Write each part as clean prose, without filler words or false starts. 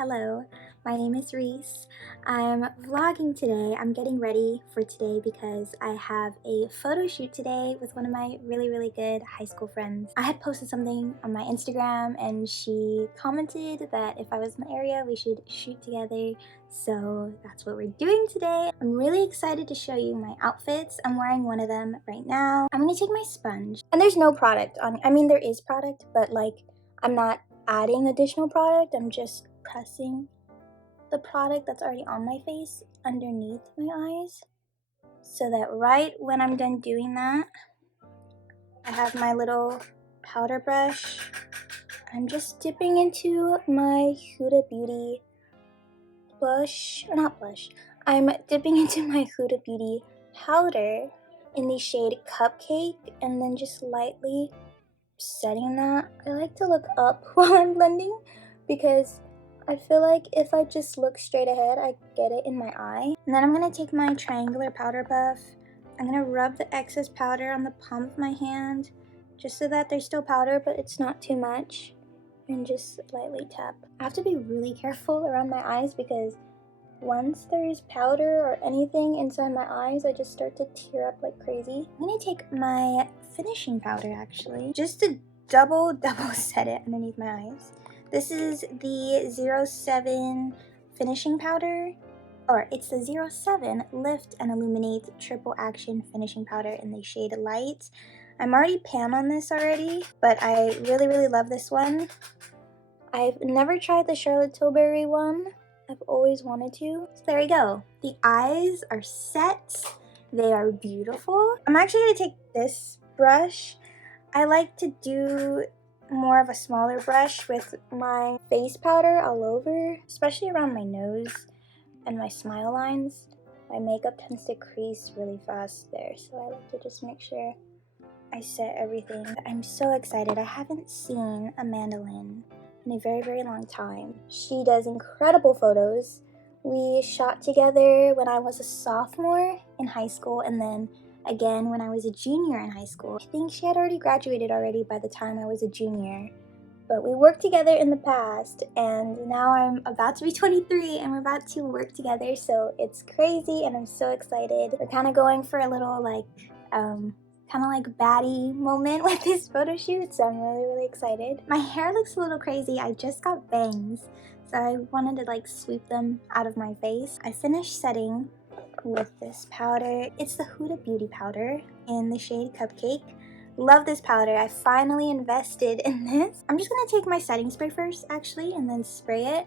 Hello, my name is Reese. I'm vlogging today. I'm getting ready for today because I have a photo shoot today with one of my really good high school friends. I had posted something on my Instagram and she commented that if I was in the area we should shoot together. So that's what we're doing today. I'm really excited to show you my outfits. I'm wearing one of them right now. I'm gonna take my sponge. And there's no product on, there is product, but like I'm not adding additional product. I'm just pressing the product that's already on my face underneath my eyes so that right when I'm done doing that, I have my little powder brush. I'm just dipping into my Huda Beauty blush, or not blush, I'm dipping into my Huda Beauty powder in the shade Cupcake and then just lightly setting that. I like to look up while I'm blending because I feel like if I just look straight ahead, I get it in my eye. And then I'm going to take my triangular powder puff. I'm going to rub the excess powder on the palm of my hand just so that there's still powder, but it's not too much. And just lightly tap. I have to be really careful around my eyes because once there's powder or anything inside my eyes, I just start to tear up like crazy. I'm going to take my finishing powder actually, just to double set it underneath my eyes. This is the 07 finishing powder, or it's the 07 Lift and Illuminate Triple Action Finishing Powder in the shade Light. I'm already pan on this already, but I really love this one. I've never tried the Charlotte Tilbury one. I've always wanted to. So there we go. The eyes are set. They are beautiful. I'm actually going to take this brush. I like to do more of a smaller brush with my face powder all over, especially around my nose and my smile lines. My makeup tends to crease really fast there, so I like to just make sure I set everything. I'm so excited. I haven't seen Amanda Lynn in a very long time. She does incredible photos. We shot together when I was a sophomore in high school and then again when I was a junior in high school. I think she had already graduated already by the time I was a junior. But we worked together in the past and now I'm about to be 23 and we're about to work together, so it's crazy and I'm so excited. We're kind of going for a little like kind of like baddie moment with this photo shoot, so I'm really excited. My hair looks a little crazy. I just got bangs, so I wanted to like sweep them out of my face. I finished setting with this powder. It's the Huda Beauty powder in the shade Cupcake. Love this powder. I finally invested in this. I'm just gonna take my setting spray first actually and then spray it.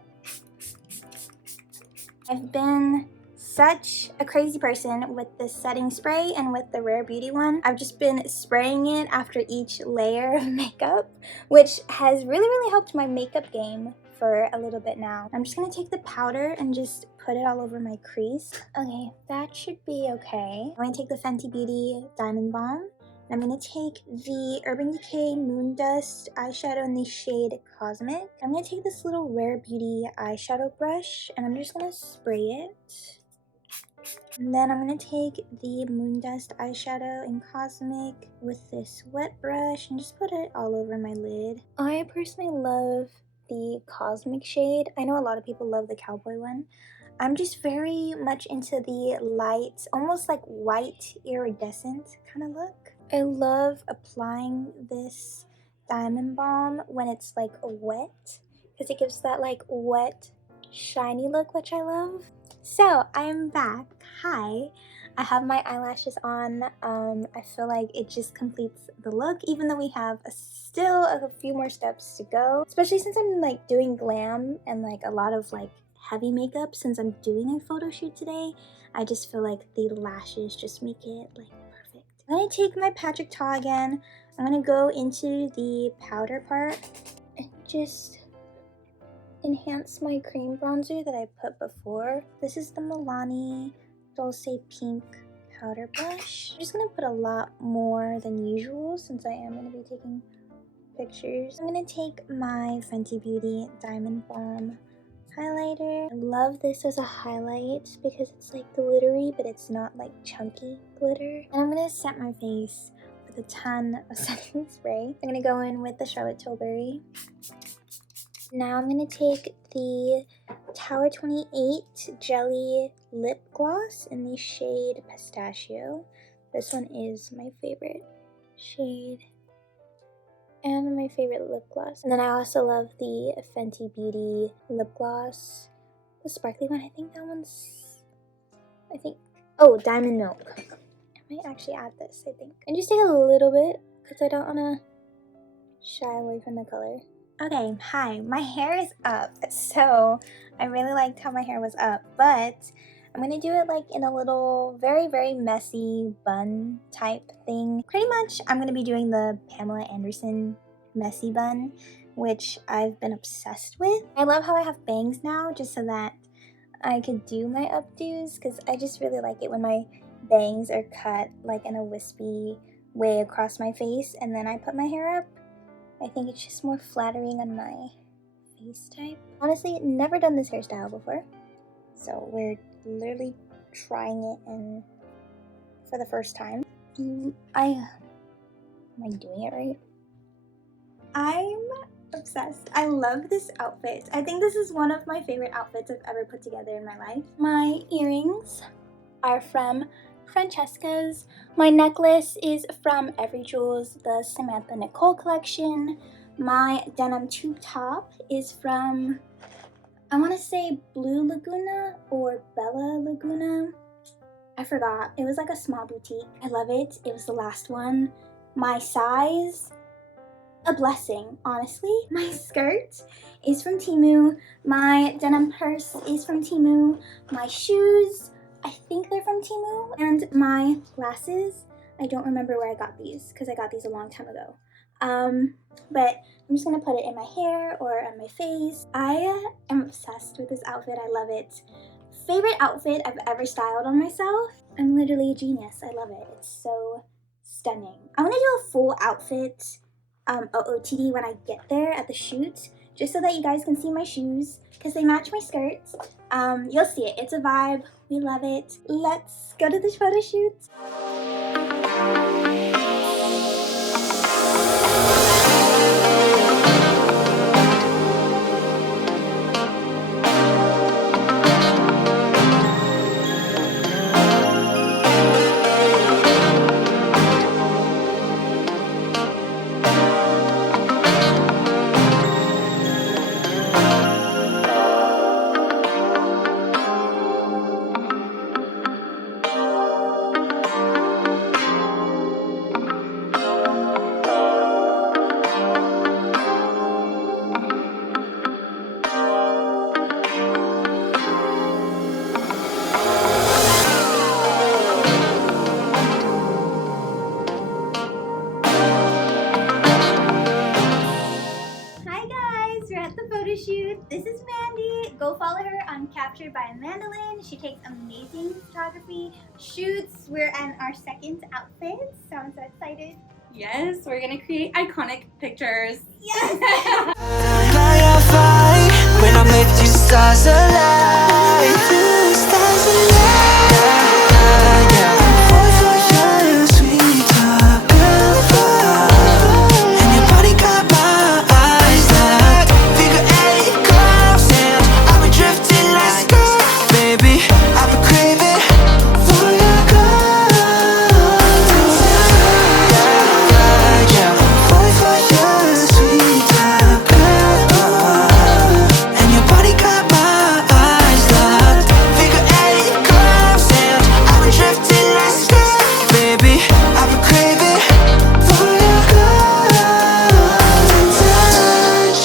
I've been such a crazy person with the setting spray and with the Rare Beauty one. I've just been spraying it after each layer of makeup, which has really helped my makeup game for a little bit now. I'm just gonna take the powder and just put it all over my crease. Okay, that should be okay. I'm gonna take the Fenty Beauty Diamond Balm. I'm going to take the Urban Decay Moon Dust eyeshadow in the shade Cosmic. I'm going to take this little Rare Beauty eyeshadow brush and I'm just going to spray it. And then I'm going to take the Moon Dust eyeshadow in Cosmic with this wet brush and just put it all over my lid. I personally love the Cosmic shade. I know a lot of people love the Cowboy one. I'm just very much into the light, almost like white iridescent kind of look. I love applying this Diamond Balm when it's like wet because it gives that like wet, shiny look, which I love. So I'm back. Hi. I have my eyelashes on. I feel like it just completes the look, even though we have still a few more steps to go, especially since I'm like doing glam and like a lot of like heavy makeup. Since I'm doing a photo shoot today, I just feel like the lashes just make it like perfect. I'm going to take my Patrick Ta again. I'm going to go into the powder part and just enhance my cream bronzer that I put before. This is the Milani Dulce Pink powder brush. I'm just going to put a lot more than usual since I am going to be taking pictures. I'm going to take my Fenty Beauty Diamond Balm highlighter. I love this as a highlight because it's like glittery, but it's not like chunky glitter. And I'm gonna set my face with a ton of setting spray. I'm gonna go in with the Charlotte Tilbury. Now I'm gonna take the Tower 28 Jelly Lip Gloss in the shade Pistachio. This one is my favorite shade and my favorite lip gloss. And then I also love the Fenty Beauty lip gloss, the sparkly one. I think that one's, oh, Diamond Milk. I might actually add this, I think. And just take a little bit because I don't want to shy away from the color. Okay, hi, my hair is up, so I really liked how my hair was up, but I'm gonna do it like in a little very, very messy bun type thing. Pretty much, I'm gonna be doing the Pamela Anderson messy bun, which I've been obsessed with. I love how I have bangs now, just so that I could do my updos, because I just really like it when my bangs are cut like in a wispy way across my face, and then I put my hair up. I think it's just more flattering on my face type. Honestly, never done this hairstyle before, so we're literally trying it in for the first time. Am I doing it right? I'm obsessed. I love this outfit. I think this is one of my favorite outfits I've ever put together in my life. My earrings are from Francesca's. My necklace is from Every Jewels, the Samantha Nicole collection. My denim tube top is from, I want to say Blue Laguna or Bella Laguna. I forgot. It was like a small boutique. I love it. It was the last one. My size, a blessing, honestly. My skirt is from Temu. My denim purse is from Temu. My shoes, I think they're from Temu. And my glasses, I don't remember where I got these because I got these a long time ago. But I'm just gonna put it in my hair or on my face. I am obsessed with this outfit. I love it. Favorite outfit I've ever styled on myself. I'm literally a genius. I love it. It's so stunning. I'm gonna do a full outfit OOTD when I get there at the shoot, just so that you guys can see my shoes because they match my skirts. You'll see it. It's a vibe. We love it. Let's go to the photo shoot. Shoot. This is Mandy. Go follow her on Captured by a Mandolin. She takes amazing photography shoots. We're in our second outfit, so I'm so excited. Yes, we're gonna create iconic pictures. Yes! When I'm with you, stars align. Stars align. Boy, for you, sweet talk, girl. And your body got my eyes locked. Figure eight curves and I've been drifting like skirt. Baby, I've been craving for your contact. Boy, for you, sweet talk, girl. And your body got my eyes locked. Figure eight curves and I've been drifting like skirt. Baby, I've been craving for your touch.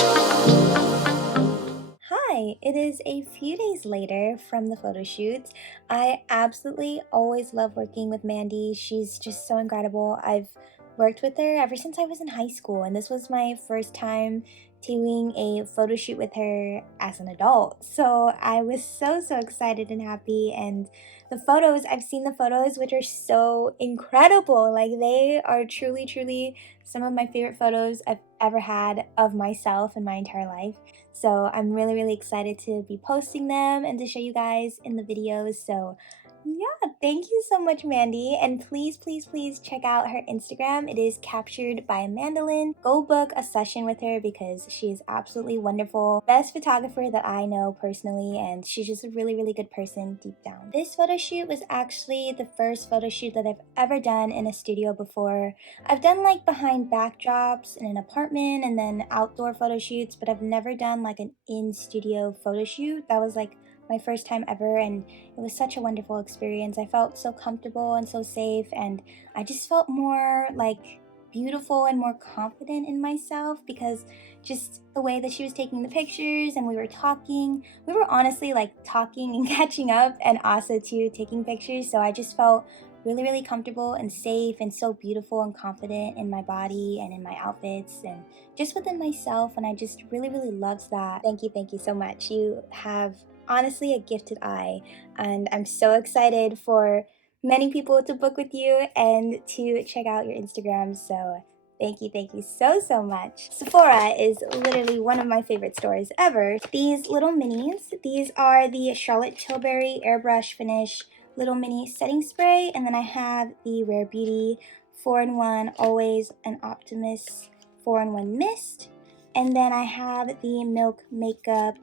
Hi, it is a few days later from the photo shoot. I absolutely always love working with Mandy. She's just so incredible. I've worked with her ever since I was in high school, and this was my first time doing a photo shoot with her as an adult. So I was so excited and happy, and the photos, I've seen the photos, which are so incredible. Like, they are truly some of my favorite photos I've ever had of myself in my entire life. So I'm really excited to be posting them and to show you guys in the videos. So yeah, Thank you so much, Mandy. And please, please, please check out her Instagram. It is Captured by Mandolin. Go book a session with her because she is absolutely wonderful. Best photographer that I know personally, and she's just a really, really good person deep down. This photo shoot was actually the first photo shoot that I've ever done in a studio before. I've done like behind backdrops in an apartment and then outdoor photo shoots, but I've never done like an in-studio photo shoot. That was like my first time ever, and it was such a wonderful experience. I felt so comfortable and so safe, and I just felt more like beautiful and more confident in myself because just the way that she was taking the pictures and we were honestly like talking and catching up, and also too taking pictures. So I just felt really, really comfortable and safe and so beautiful and confident in my body and in my outfits and just within myself, and I just really, really loved that. Thank you so much. You have honestly a gifted eye, and I'm so excited for many people to book with you and to check out your Instagram. So thank you so much. Sephora is literally one of my favorite stores ever. These little minis, these are the Charlotte Tilbury airbrush finish little mini setting spray, and then I have the Rare Beauty 4-in-1 Always an Optimist 4-in-1 mist, and then I have the Milk Makeup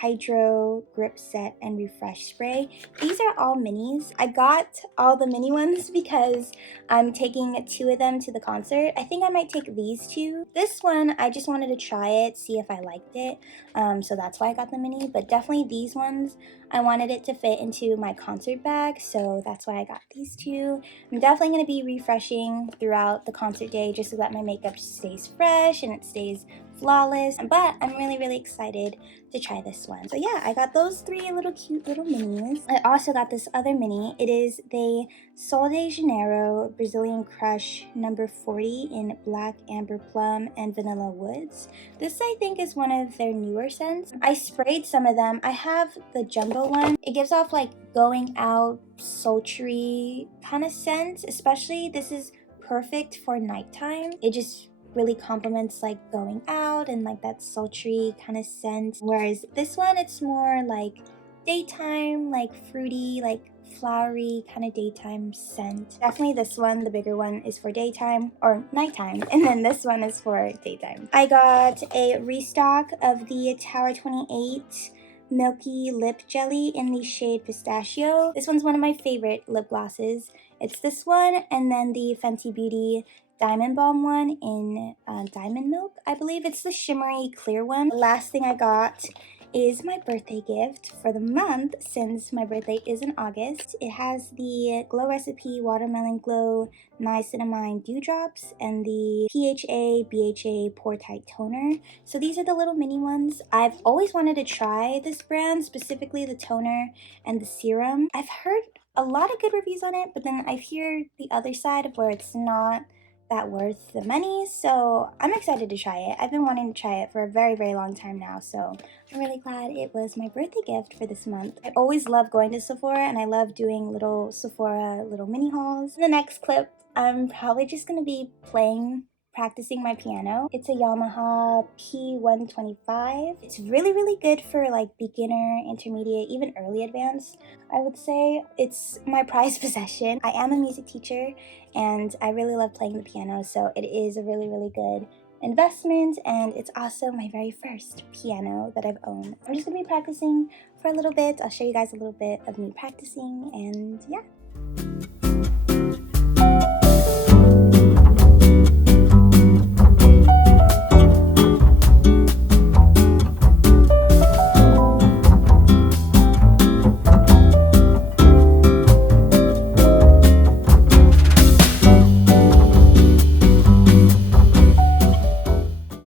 Hydro Grip Set and Refresh Spray. These are all minis. I got all the mini ones because I'm taking 2 of them to the concert. I think I might take these 2. This one, I just wanted to try it, see if I liked it. So that's why I got the mini, but definitely these ones, I wanted it to fit into my concert bag, so that's why I got these 2. I'm definitely going to be refreshing throughout the concert day just so that my makeup stays fresh and it stays flawless, but I'm really, really excited to try this one. So yeah, I got those 3 little cute little minis. I also got this other mini. It is the Sol de Janeiro Brazilian Crush number 40 in Black Amber Plum and Vanilla Woods. This I think is one of their newer scents. I sprayed some of them. I have the jumbo one. It gives off like going out, sultry kind of scent. Especially this is perfect for nighttime. It just really complements like going out and like that sultry kind of scent, whereas this one, it's more like daytime, like fruity, like flowery kind of daytime scent. Definitely this one, the bigger one, is for daytime or nighttime, and then this one is for daytime. I got a restock of the Tower 28 Milky Lip Jelly in the shade Pistachio. This one's one of my favorite lip glosses. It's this one, and then the Fenty Beauty Diamond Balm one in Diamond Milk, I believe. It's the shimmery clear one. The last thing I got is my birthday gift for the month, since my birthday is in August. It has the Glow Recipe Watermelon Glow Niacinamide Dewdrops and the PHA BHA Pore Tight Toner. So these are the little mini ones. I've always wanted to try this brand, specifically the toner and the serum. I've heard a lot of good reviews on it, but then I hear the other side of where it's not that worth the money, so I'm excited to try it. I've been wanting to try it for a very, very long time now, so I'm really glad it was my birthday gift for this month. I always love going to Sephora, and I love doing little Sephora little mini hauls. In the next clip, I'm probably just going to be practicing my piano. It's a Yamaha P125. It's really, really good for like beginner, intermediate, even early advanced. I would say it's my prized possession. I am a music teacher and I really love playing the piano, so it is a really, really good investment, and it's also my very first piano that I've owned. I'm just gonna be practicing for a little bit. I'll show you guys a little bit of me practicing, and yeah.